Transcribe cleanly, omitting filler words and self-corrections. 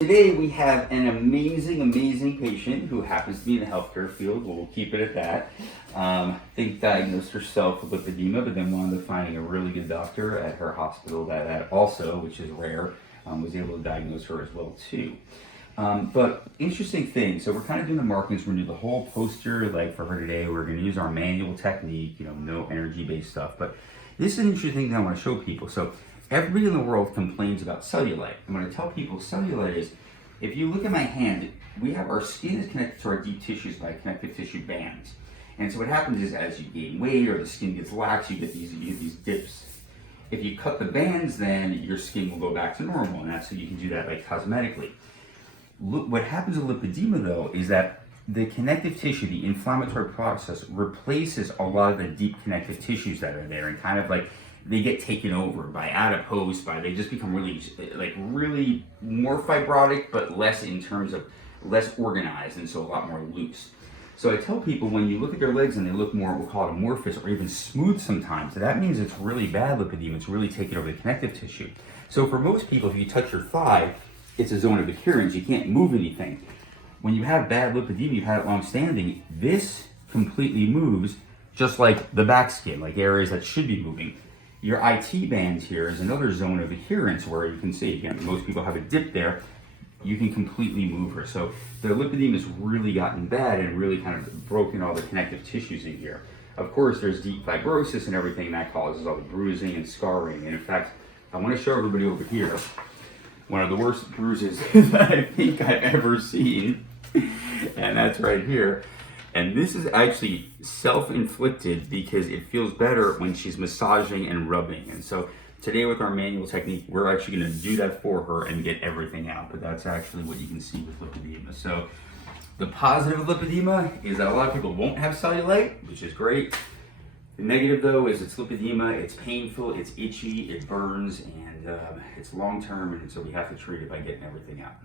Today we have an amazing patient who happens to be in the healthcare field. We'll keep it at that. I think diagnosed herself with lipedema, but then wound up finding a really good doctor at her hospital that also, which is rare, was able to diagnose her as well too. But interesting thing, so we're kind of doing the markings. We're going to do the whole posterior leg for her today. We're going to use our manual technique, no energy-based stuff. But this is an interesting thing that I want to show people. So everybody in the world complains about cellulite. I'm going to tell people cellulite is, if you look at my hand, our skin is connected to our deep tissues by connective tissue bands. And so what happens is as you gain weight or the skin gets lax, you get these dips. If you cut the bands, then your skin will go back to normal, and that's so you can do that like cosmetically. What happens with lipedema though is that the connective tissue, the inflammatory process, replaces a lot of the deep connective tissues that are there, and kind of like they get taken over by adipose, they just become really more fibrotic, but less in terms of less organized, and so a lot more loose. So I tell people when you look at their legs and they look more, we'll call it amorphous or even smooth sometimes, that means it's really bad lipedema. It's really taking over the connective tissue. So for most people, if you touch your thigh, it's a zone of adherence. You can't move anything. When you have bad lipedema, you've had it long standing, this completely moves just like the back skin, like areas that should be moving. Your IT bands here is another zone of adherence where you can see, again, most people have a dip there. You can completely move her. So the lipedema has really gotten bad and really kind of broken all the connective tissues in here. Of course, there's deep fibrosis and everything that causes all the bruising and scarring. And in fact, I want to show everybody over here one of the worst bruises that I think I've ever seen. And that's right here. And this is actually self-inflicted because it feels better when she's massaging and rubbing. And so today with our manual technique, we're actually going to do that for her and get everything out. But that's actually what you can see with lipedema. So the positive of lipedema is that a lot of people won't have cellulite, which is great. The negative though is it's lipedema, it's painful, it's itchy, it burns, and it's long-term, and so we have to treat it by getting everything out.